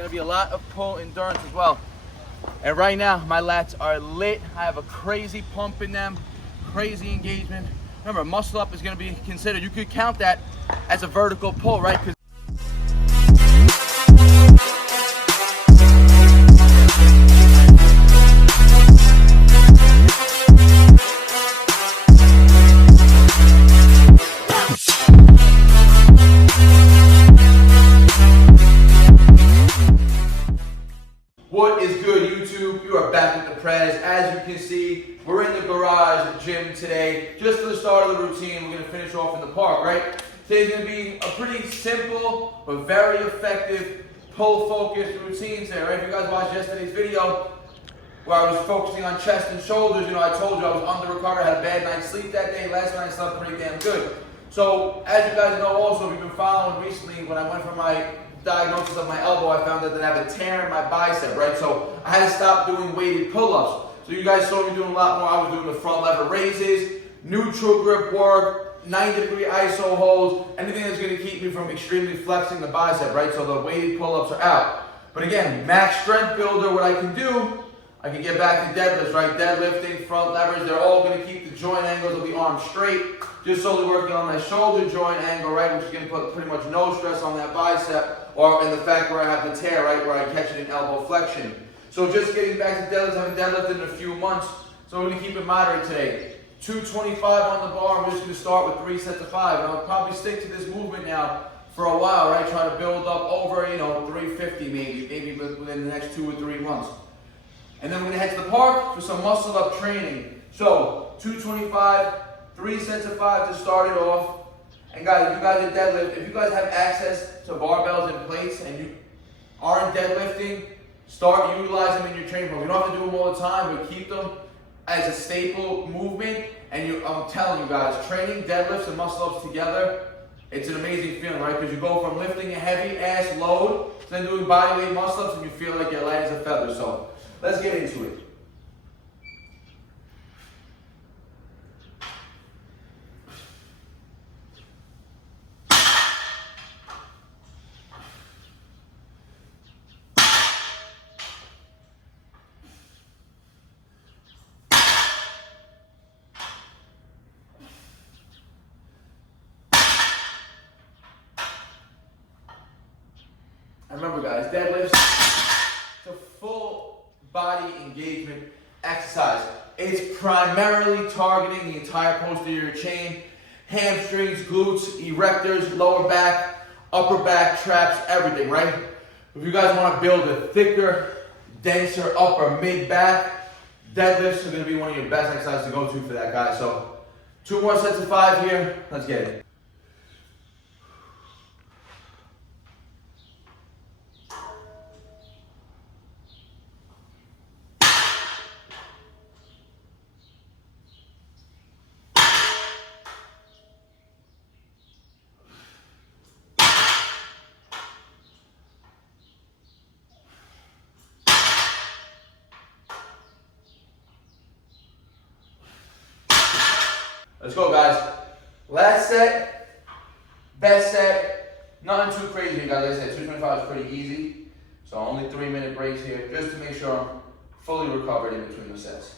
gonna be a lot of pull endurance as well. And right now, my lats are lit. I have a crazy pump in them, crazy engagement. Remember, muscle up is gonna be considered, you could count that as a vertical pull, right? What is good, YouTube? You are back with the Prez. As you can see, we're in the garage gym today. Just for the start of the routine, we're gonna finish off in the park, right? Today's gonna be a pretty simple but very effective pull-focused routine today, right? If you guys watched yesterday's video where I was focusing on chest and shoulders, you know, I told you I was under-recovered, had a bad night's sleep that day. Last night I slept pretty damn good. So, as you guys know also, if you've been following recently, when I went for my diagnosis of my elbow, I found that I have a tear in my bicep, right? So I had to stop doing weighted pull-ups. So you guys saw me doing a lot more. I was doing the front lever raises, neutral grip work, 90-degree ISO holds, anything that's gonna keep me from extremely flexing the bicep, right? So the weighted pull-ups are out. But again, max strength builder, what I can do, I can get back to deadlifts, right? Deadlifting, front levers, they're all gonna keep the joint angles of the arm straight. Just solely working on my shoulder joint angle, right? Which is gonna put pretty much no stress on that bicep, or in the fact where I have the tear, right? Where I catch it in elbow flexion. So just getting back to deadlifts, I haven't deadlifted in a few months. So we're gonna keep it moderate today. 225 on the bar, we're just gonna start with 3 sets of 5. And I'll probably stick to this movement now for a while, right? Try to build up over, 350 maybe within the next 2 or 3 months. And then we're gonna head to the park for some muscle up training. So 225, 3 sets of 5 to start it off. And guys, if you guys are deadlift, if you guys have access to barbells and plates and you aren't deadlifting, start utilizing them in your training program. You don't have to do them all the time, but keep them as a staple movement. And I'm telling you guys, training deadlifts and muscle ups together, it's an amazing feeling, right? Because you go from lifting a heavy ass load to then doing bodyweight muscle ups and you feel like you're light as a feather. So let's get into it. Remember guys, deadlifts, it's a full body engagement exercise. It's primarily targeting the entire posterior chain, hamstrings, glutes, erectors, lower back, upper back, traps, everything, right? If you guys want to build a thicker, denser upper mid back, deadlifts are going to be one of your best exercises to go to for that, guys. So 2 more sets of 5 here, let's get it. Let's go, guys. Last set, best set, nothing too crazy, guys. Like I said, 225 is pretty easy. So only 3-minute breaks here, just to make sure I'm fully recovered in between the sets.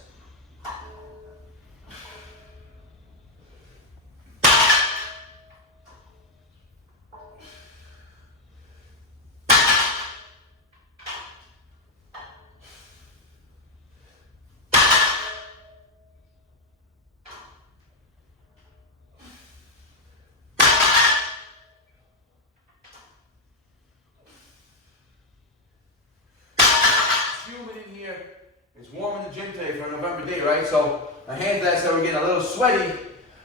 Humid in here. It's warm in the gym today for a November day, right? So my hands, as I said, were getting a little sweaty.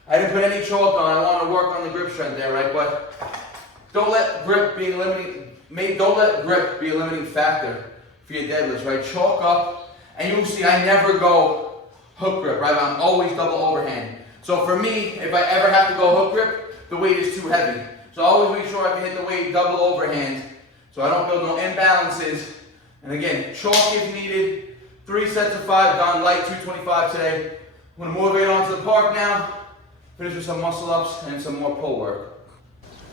I didn't put any chalk on. I want to work on the grip strength there, right? But don't let grip be a limiting factor for your deadlifts, right? Chalk up, and you'll see I never go hook grip, right? I'm always double overhand. So for me, if I ever have to go hook grip, the weight is too heavy. So I always make sure I can hit the weight double overhand, so I don't build no imbalances. And again, chalk if needed. 3 sets of 5 done, light 225 today. I'm gonna move it on to the park now. Finish with some muscle ups and some more pull work.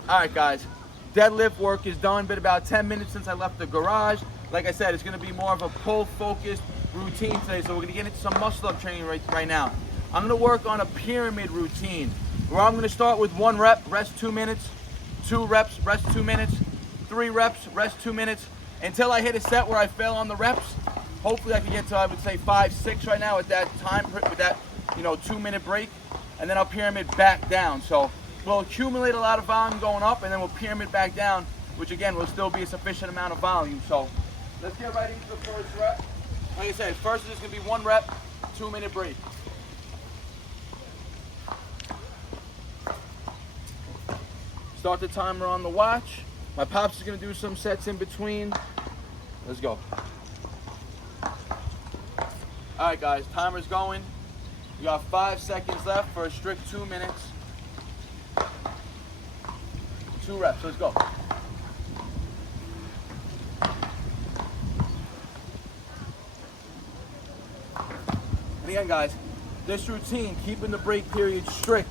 All right, guys. deadlift work is done. Been about 10 minutes since I left the garage. Like I said, it's gonna be more of a pull focused routine today. So we're gonna get into some muscle up training right now. I'm gonna work on a pyramid routine where I'm gonna start with 1 rep, rest 2 minutes, 2 reps, rest 2 minutes, 3 reps, rest 2 minutes, until I hit a set where I fail on the reps. Hopefully I can get to, I would say 5, 6 right now with that time, with that 2-minute break, and then I'll pyramid back down. So we'll accumulate a lot of volume going up, and then we'll pyramid back down, which again will still be a sufficient amount of volume. So let's get right into the first rep. Like I said, first is just gonna be 1 rep, 2-minute break. Start the timer on the watch. My pops is gonna do some sets in between. Let's go. All right, guys, timer's going. We got 5 seconds left for a strict 2 minutes. 2 reps, let's go. And again, guys, this routine, keeping the break period strict,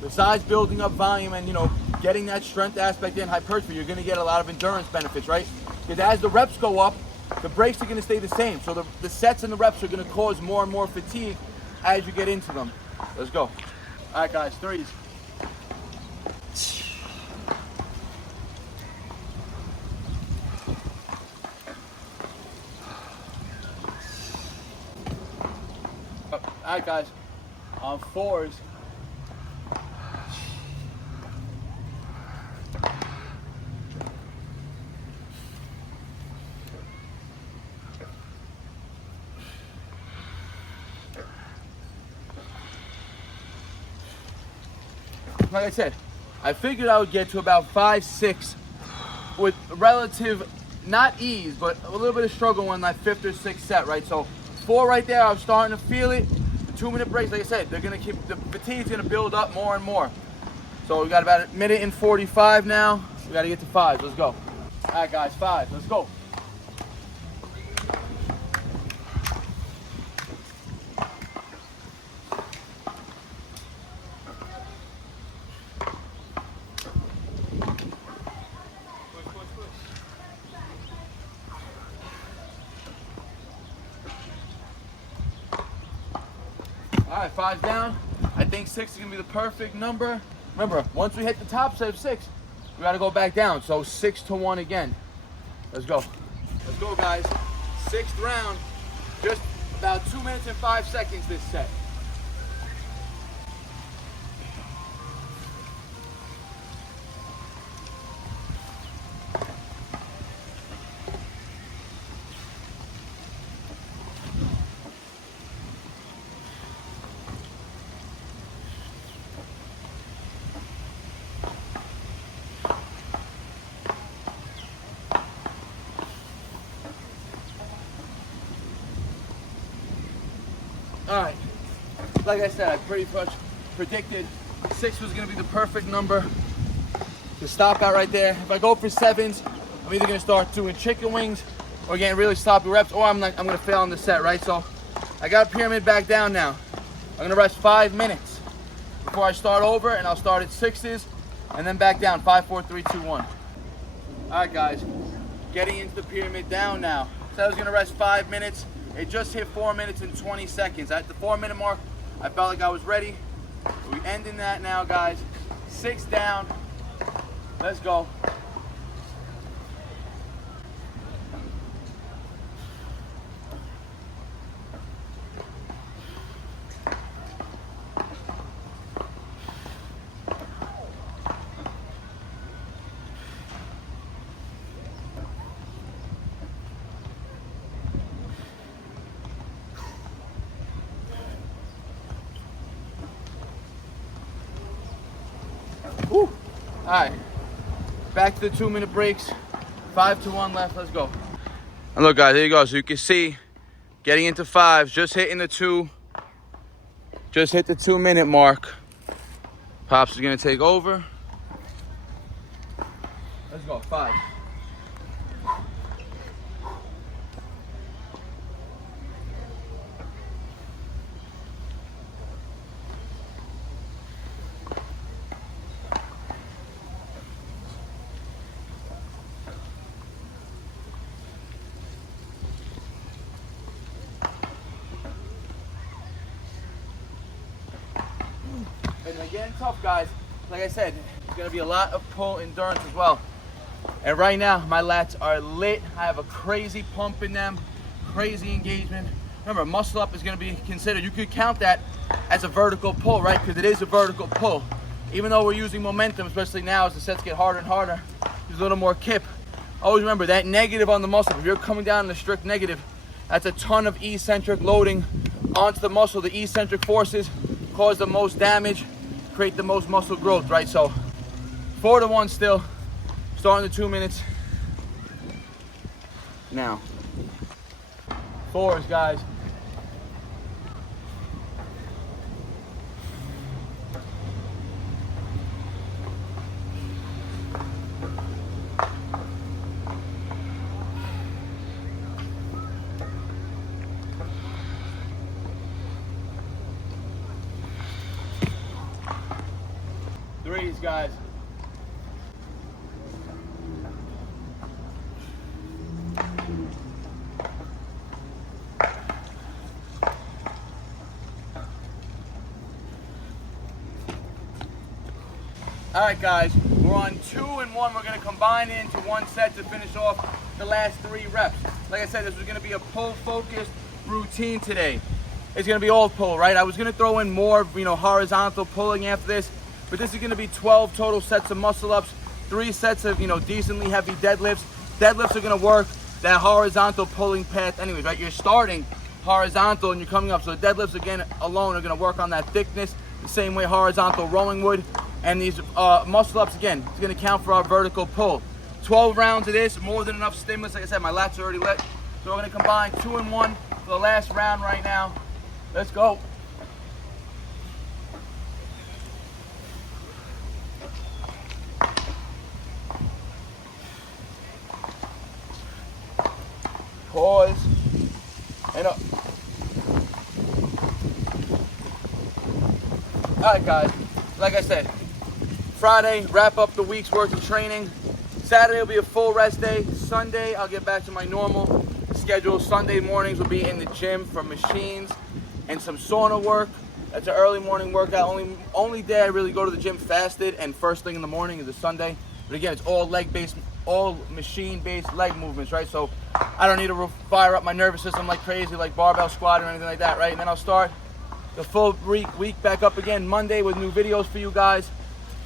besides building up volume and, getting that strength aspect in hypertrophy, you're gonna get a lot of endurance benefits, right? Because as the reps go up, the breaks are gonna stay the same. So the sets and the reps are gonna cause more and more fatigue as you get into them. Let's go. All right, guys, 3s. All right, guys, on 4s. Like I said, I figured I would get to about 5, 6 with relative, not ease, but a little bit of struggle on that 5th or 6th set, right? So 4 right there, I'm starting to feel it. The 2-minute breaks, like I said, they're gonna keep, the fatigue's gonna build up more and more. So we got about 1:45 now. We gotta get to 5, let's go. All right, guys, 5, let's go. All right, 5's down. I think 6 is gonna be the perfect number. Remember, once we hit the top set of 6, we gotta go back down. So 6 to 1 again. Let's go. Let's go, guys. 6th round, just about 2 minutes and 5 seconds this set. All right, like I said, I pretty much predicted 6 was gonna be the perfect number to stop at right there. If I go for 7s, I'm either gonna start doing chicken wings or getting really sloppy reps, or I'm gonna fail on the set, right? So I got pyramid back down now. I'm gonna rest 5 minutes before I start over, and I'll start at 6s and then back down, 5, 4, 3, 2, 1. All right, guys, getting into the pyramid down now. So I was gonna rest 5 minutes. It just hit 4 minutes and 20 seconds. At the 4-minute mark, I felt like I was ready. We're ending that now, guys. 6 down. Let's go. Woo. All right, back to the 2-minute breaks. 5 to 1 left, let's go. And look, guys, there you go. So you can see, getting into 5s, just hitting the 2, just hit the 2-minute mark. Pops is gonna take over. Let's go, 5. and they're getting tough, guys. Like I said, it's gonna be a lot of pull endurance as well. And right now, my lats are lit. I have a crazy pump in them, crazy engagement. Remember, muscle up is gonna be considered, you could count that as a vertical pull, right? Because it is a vertical pull. Even though we're using momentum, especially now as the sets get harder and harder, there's a little more kip. Always remember that negative on the muscle. If you're coming down in a strict negative, that's a ton of eccentric loading onto the muscle. The eccentric forces cause the most damage, create the most muscle growth, right? So 4 to 1 still, starting the 2 minutes now. 4s, guys. Threes, guys. All right, guys, we're on 2 and 1. We're gonna combine into one set to finish off the last 3 reps. Like I said, this was gonna be a pull-focused routine today. It's gonna be all pull, right? I was gonna throw in more, horizontal pulling after this, but this is gonna be 12 total sets of muscle ups, 3 sets of, decently heavy deadlifts. Deadlifts are gonna work that horizontal pulling path anyways, right? You're starting horizontal and you're coming up. So the deadlifts, again, alone are gonna work on that thickness the same way horizontal rowing would. And these muscle ups, again, it's gonna count for our vertical pull. 12 rounds of this, more than enough stimulus. Like I said, my lats are already lit. So we're gonna combine 2 and 1 for the last round right now. Let's go. Pause, and up. All right, guys, like I said, Friday, wrap up the week's worth of training. Saturday will be a full rest day. Sunday, I'll get back to my normal schedule. Sunday mornings will be in the gym for machines and some sauna work. That's an early morning workout. Only day I really go to the gym fasted, and first thing in the morning is a Sunday. But again, it's all leg-based, all machine-based leg movements, right? So I don't need to fire up my nervous system like crazy, like barbell squat or anything like that, right? And then I'll start the full week back up again Monday with new videos for you guys.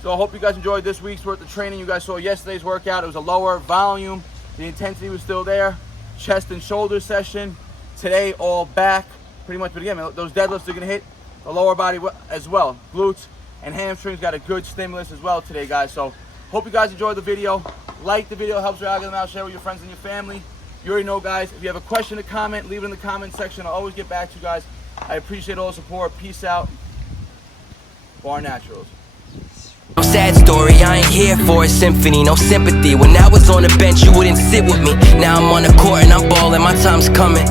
So I hope you guys enjoyed this week's worth of training. You guys saw yesterday's workout. It was a lower volume. The intensity was still there. Chest and shoulder session. Today, all back, pretty much. But again, those deadlifts are gonna hit the lower body as well. Glutes and hamstrings got a good stimulus as well today, guys. So hope you guys enjoyed the video. Like the video, helps your algorithm out. Share with your friends and your family. You already know, guys. If you have a question or comment, leave it in the comment section. I'll always get back to you guys. I appreciate all the support. Peace out. BARNATURALS. No sad story, I ain't here for a symphony, no sympathy. When I was on the bench, you wouldn't sit with me. Now I'm on the court and I'm balling, my time's coming.